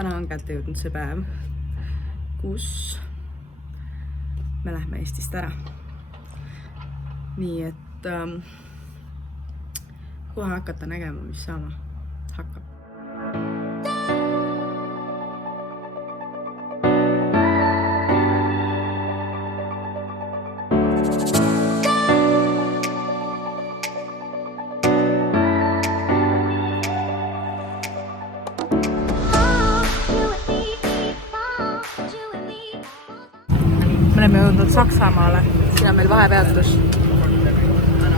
täna on kätte jõudnud see päev, kus me lähme Eestist ära. Nii et kohe hakata nägema, mis saama hakkab. Me oleme jõudnud Saksamaale, siin on meil vahepeatus.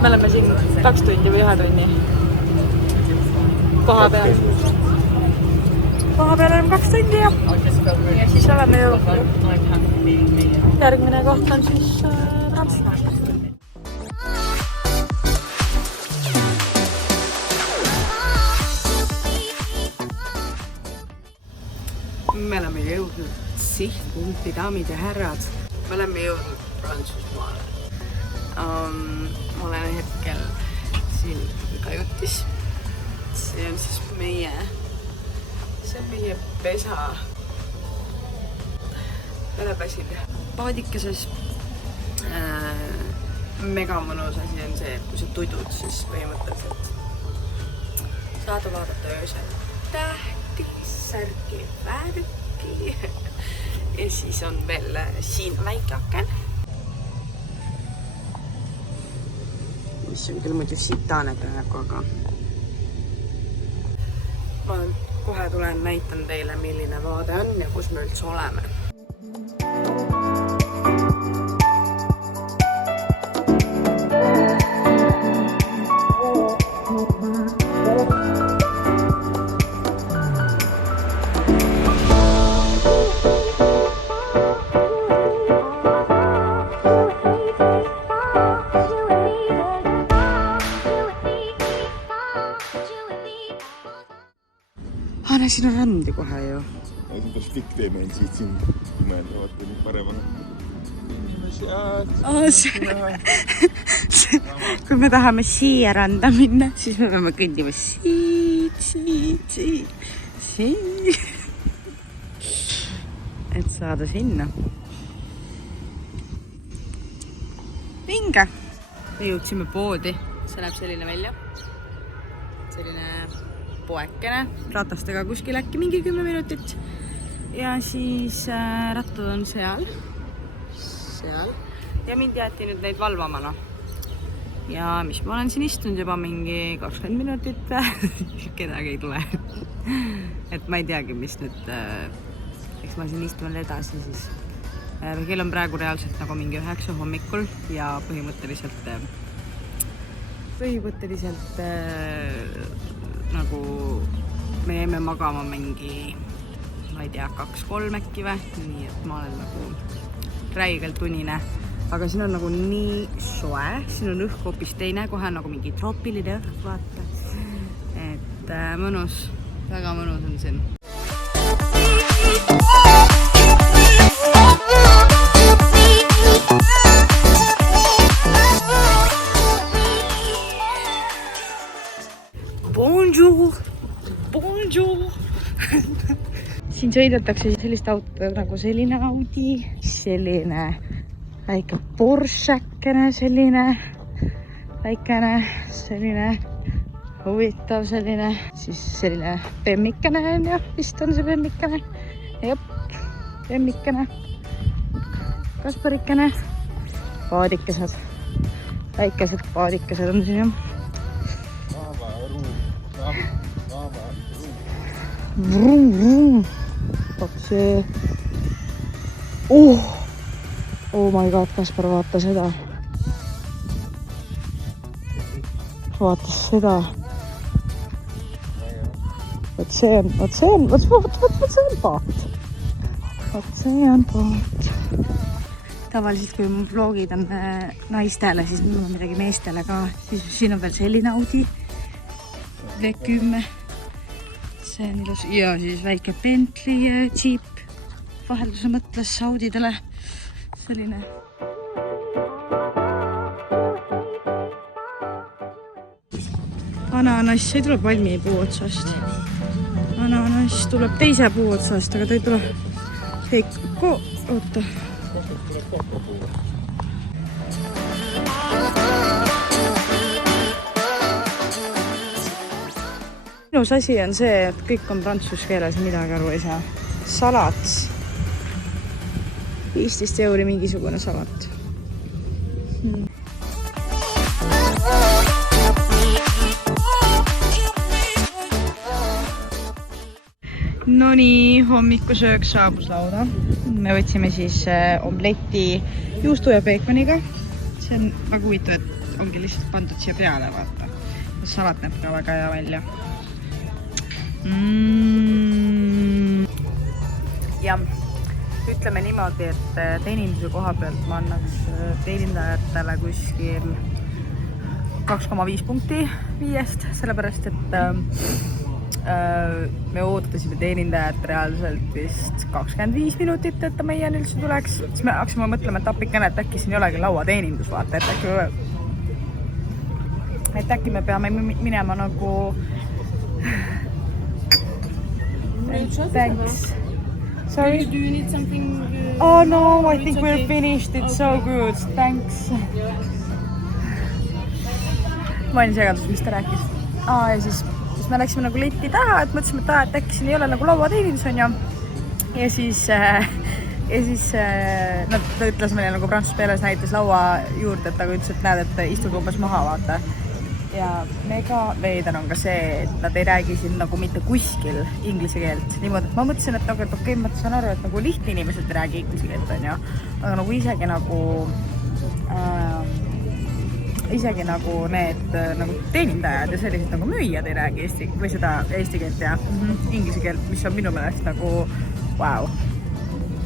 Me oleme siin 2 tundi või 1 tunni. Koha peal oleme 2 tundi ja siis oleme jõudnud. Järgmine koht on siis Prantsusmaa. Me oleme jõudnud sihtpunkti, daamid ja härrad. Me oleme jõudnud Prantsusmaale. Ma olen hetkel siin kajutis. See on siis meie pesa. Üle päsil paadikeses. Mega mõnus asi on see, et kui sa tudud, siis põhimõtteliselt saad vaadata öösel tähti, särgi, värki. Ja siis on veel siin väike aken. Mis on küll muidu sitane praegu, aga ma kohe tulen näitan teile, milline vaade on ja kus me üldse oleme. Anna, siin on rand ju kohe ju. Päris pikk tee meil siit siin mõelda, vaata nüüd paremana. Kui me tahame siia randa minna, siis me peame kõndima siit. Et saada sinna. Vinge! Me jõudsime poodi. See näeb selline välja. Selline poekene, ratastega kuskil äkki mingi 10 minutit ja siis rattad on seal ja mind jäeti nüüd neid valvamana ja mis ma olen siin istunud juba mingi 20 minutit kedagi ei tule et ma ei teagi, mis nüüd eks ma siin istun edasi siis kell on praegu reaalselt nagu mingi 9 hommikul ja põhimõtteliselt nagu me jäime magama mingi, ma ei tea, 2-3 äkki või, nii et ma olen nagu räigelt unine. Aga siin on nagu nii soe, siin on õhk hoopis teine, kohe nagu mingi troopiline õhk, vaata. Et mõnus, väga mõnus on siin. Bonjour! Siin sõidetakse sellist autot nagu selline Audi, selline väike Porschekene, selline väikene, selline huvitav, siis selline bemmikene on ja vist on see bemmikene. Jep, bemmikene, Kasparikene, paadikesed, väikesed paadikesed on siin jah. Vroom. See... Oh my god, Kaspar, vaata seda. Vaata seda. Vot see on paat. Vot see on paat. Tavaliselt, kui mu vlogid on naistele, siis mul on midagi meestele ka. Siis siin on veel selline Audi. V10. See on ilus. Ja siis väike Bentley Jeep. Vahelduse mõtles Audidele. Selline. Ananass ei tule palmipuu otsast. Ananass tuleb teise puu otsast, aga ta ei tule kõik oota. Minus asi on see, et kõik on prantsuse keeles ja midagi aru ei saa. Salats. 15 € mingisugune salat. Nonii, hommikusöök saabus lauda. Me võtsime siis omletti juustu ja peekoniga. See on väga huvitav, et ongi lihtsalt pandud siia peale, vaata. Salat näeb ka väga hea välja. Ja ütleme niimoodi, et teeninduse koha pealt ma annaks teenindajatele kuskil 2,5 punkti 5, sellepärast et me ootasime teenindajat reaalselt vist 25 minutit, et ta meieni üldse tuleks. Siis me hakkasime mõtlema, et appikene, et äkki siin ei olegi lauateenindus, vaata, et äkki me peame minema nagu thanks. Sorry? Do you need something? Oh no, I think we're finished. It's so good. Thanks. Ma olin segadus, mis ta rääkis. Ja siis me läksime nagu letti taha, et mõtlesime, et äkki siin ei ole nagu lauateenindus on ju. Ja siis ta ütles meile nagu prantsuse peales näitas laua juurde, et ta ütles, et näed, et istuge umbes maha, vaata. Ja mega veidan on ka see, et nad ei räägi siin nagu mitte kuskil inglise keelt. Niimoodi, et ma mõtlesin, et okei, ma saan aru, et nagu lihtne inimesed ei räägi inglise keelt on ju. Aga nagu isegi nagu need nagu teenindajad ja sellised nagu müüjad ei räägi eesti keelt ja inglise keelt, mis on minu meelest nagu wow.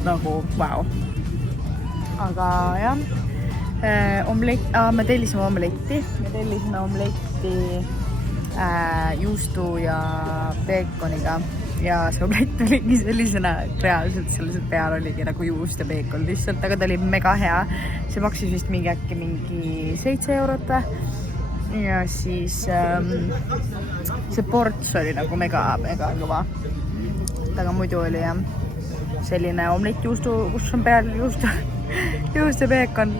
Nagu wow. Aga jah. Me tellisime omletti. Me tellisime omletti juustu ja peekoniga. Ja see omlett oligi sellisena, reaalselt sellised peal oligi nagu juust ja peekon lihtsalt, aga ta oli mega hea. See maksis vist mingi 7 €. Ja siis see ports oli nagu mega kõva. Aga muidu oli jah selline omlett juustu, kus on peal juust ja peekon.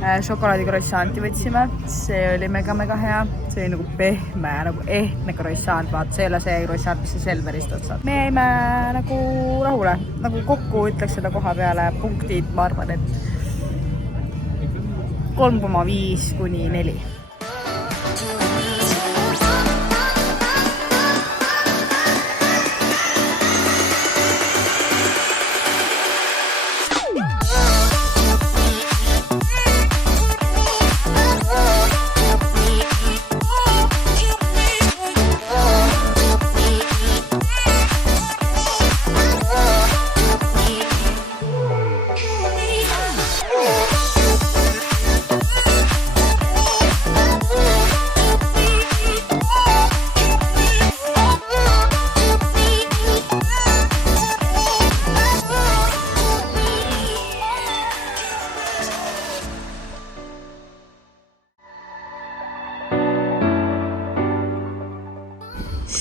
Šokolaadikroissanti võtsime, see oli mega hea, see oli nagu pehme, nagu ehtne kroissant, vaat see ei ole see kroissant, mis see Selverist otsad. Me jäime nagu rahule, nagu kokku ütleks seda koha peale punktid, ma arvan, et 3,5 kuni 4.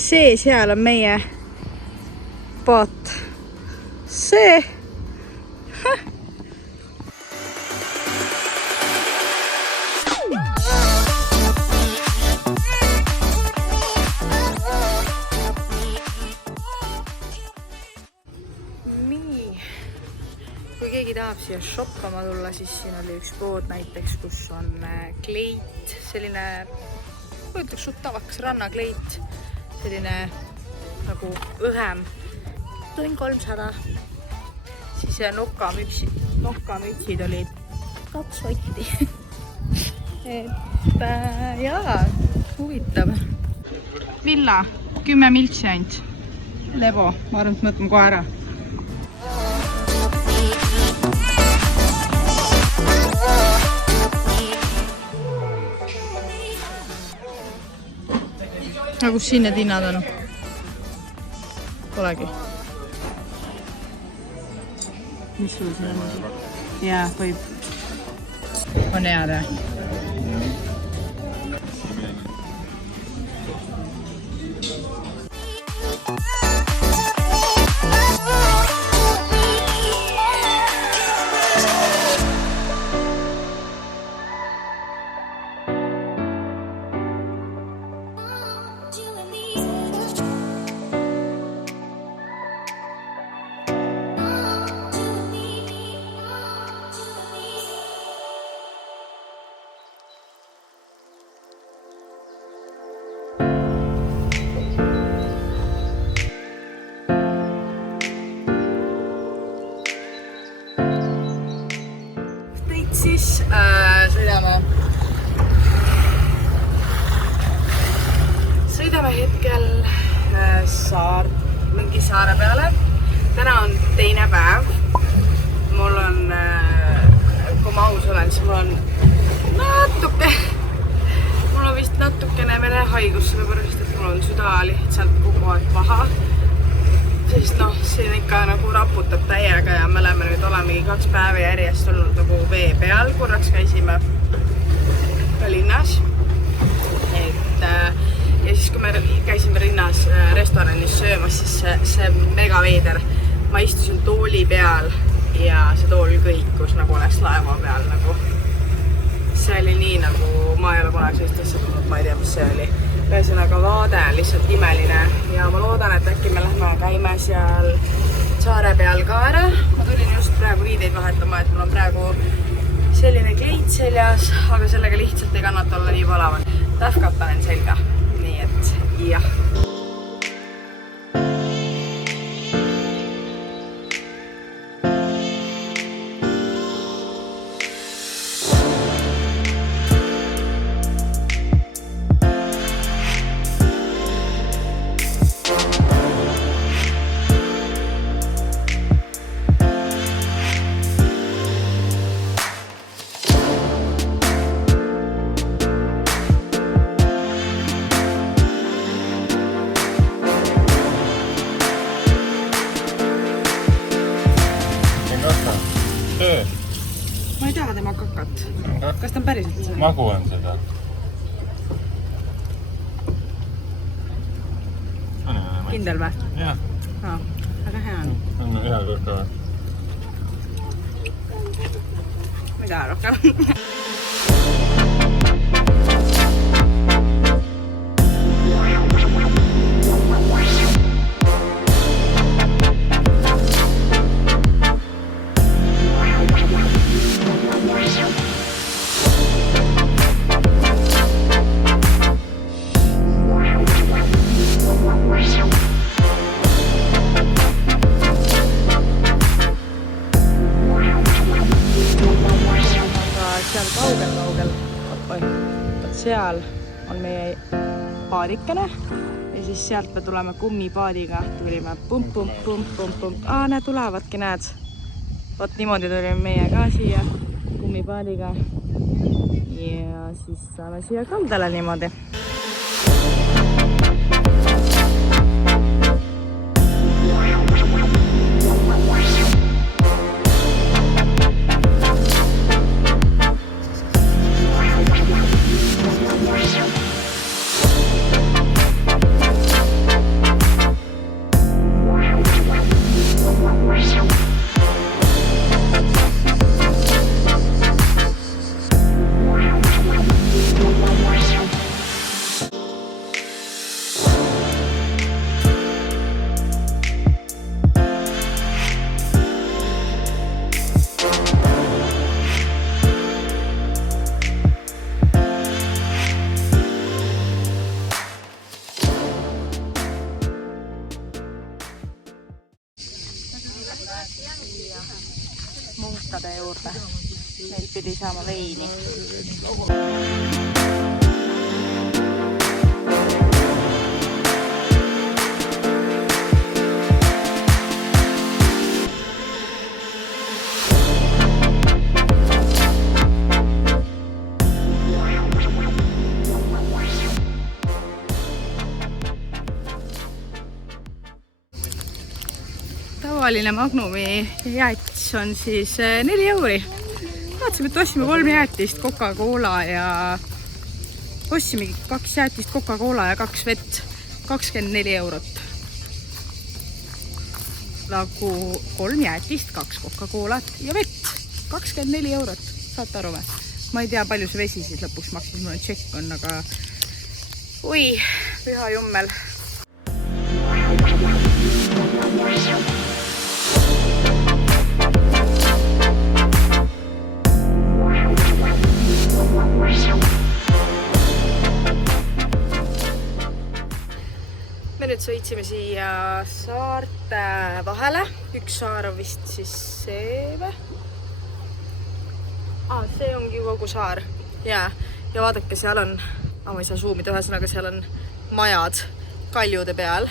See seal on meie paat. See. Nii. Kui keegi tahab siia shoppama tulla, siis siin oli üks pood näiteks, kus on kleit, selline, ma ütleks suht tavakas rannakleit. Selline nagu õhem. Tuin 300. Siis nokkamütsid olid 2 sotti. Et jaa, huvitav. Villa, 10 miltsi ainult. Lebo, ma arvan, et mõtleme kohe ära. Aga kus siin need hinnad on? Polegi. Mis sul see on? Jaa, võib. On head, jah? ikka nagu raputab täiega ja me oleme nüüd olemegi 2 päeva järjest olnud nagu vee peal. Korraks käisime ka linnas. Ja siis kui me käisime linnas restoranis söömas, siis see mega veider. Ma istusin tooli peal ja see tool kõikus nagu oleks laeva peal nagu. See oli nii nagu, ma ei ole kunagi sellist asja tulnud, ma ei tea, mis see oli. Ühesõnaga vaade on lihtsalt imeline ja ma loodan, et äkki me lähme käime seal saare peal ka ära. Ma tulin just praegu riideid vahetama, et mul on praegu selline kleit seljas, aga sellega lihtsalt ei kannata olla nii valav. Tähkad panen selga, nii et jah. Ma ei tea tema kakat. Kas ta on päriselt seda? Magu on seda. Kindel või? Jah. Väga hea on. On hea kaka. Mida rohkem? Seal on meie paadikene ja siis sealt me tuleme kummipaadiga. Tulime pump. Need tulevadki, näed. Vot niimoodi tulime meie ka siia kummipaadiga ja siis saame siia kaldale niimoodi. Munkade juurde. Meil pidi saama veini. Tavaline Magnumi jäätis on siis 4 euri. Vaatasime, et ostsime 3 jäätist, Coca-Cola ja ostsimegi 2 jäätist, Coca-Cola ja 2 vett, 24 eurot. Nagu 3 jäätist, 2 Coca-Colat ja vett, 24 eurot. Saate aru või? Ma ei tea, palju see vesi siis lõpuks maksis, mul on tšekk on, aga ui, püha jummel. Me nüüd sõitsime siia saarte vahele. Üks saar on vist siis see või? See ongi kogu saar. Ja vaadake, seal on, ma ei saa zoomida, ühesõnaga seal on majad kaljude peal,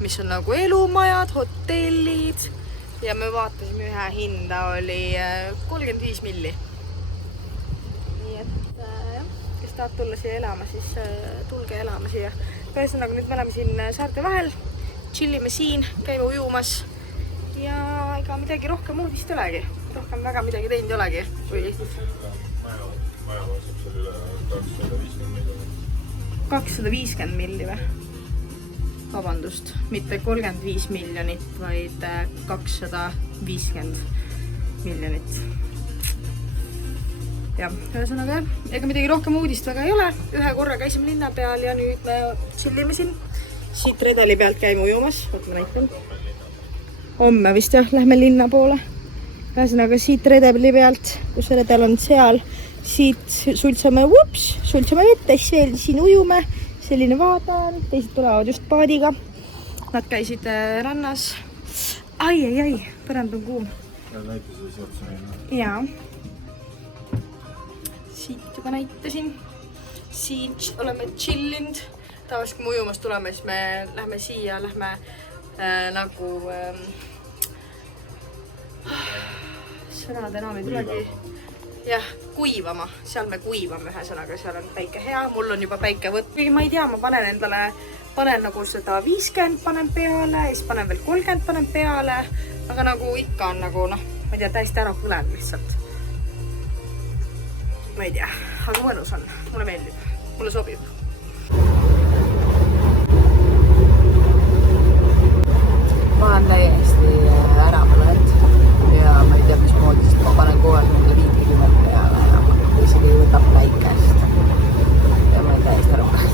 mis on nagu elumajad, hotellid. Ja me vaatasime ühe hinda oli 35 milli. Nii et kes tahab tulla siia elama, siis tulge elama siia. Ühesõnaga, nüüd me oleme siin saarte vahel, chillime siin, käime ujumas ja ega midagi rohkem uudist ei olegi. Rohkem väga midagi teinud ei olegi. Maja maksab seal üle 250 miljonit. 250 milli või? Vabandust, mitte 35 miljonit, vaid 250 miljonit. Ja, ühesõnaga, ega midagi rohkem uudist väga ei ole. Ühe korra käisime linna peal ja nüüd me chillime siin. Siit redeli pealt käime ujumas. Võt ma näitan. Homme vist jah, lähme linna poole. Ühesõnaga siit redeli pealt, kus redel on seal, siit sultsame vette, siis veel siin ujume. Selline vaade on, teised tulevad just paadiga. Nad käisid rannas. Ai, põrand on kuum. Näitasid sealt sõnina. Jaa. Siit juba näitasin. Siit oleme chillinud. Tavaliselt kui me ujumas tuleme, siis me lähme siia, lähme nagu sõnad enam ei tulegi. Jah, kuivama. Seal me kuivame ühesõnaga, seal on päike hea. Mul on juba päike võtt. Ma ei tea, ma panen endale, nagu seda 50 panen peale, siis panen veel 30 panen peale. Aga nagu ikka on nagu, ma ei tea, täiesti ära põlen lihtsalt. Ma ei tea, aga mõnus on. Mulle meeldib. Mulle sobib. Ma olen täiesti ära põlet ja ma ei tea, mis moodi, sest ma panen kohe 50 peale ja isegi võtab päikest ja ma olen täiesti ära põlet.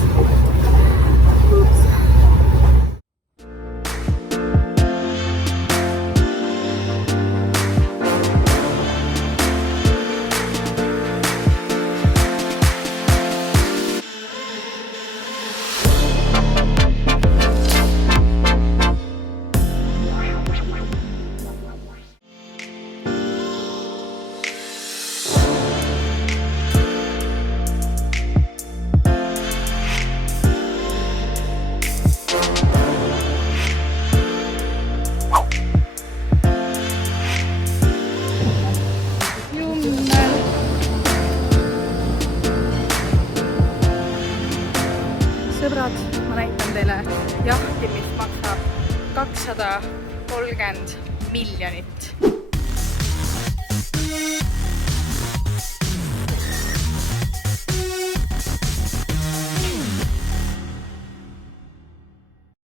Sõbrad, ma näitan teile jahti, mis maksab 230 miljonit.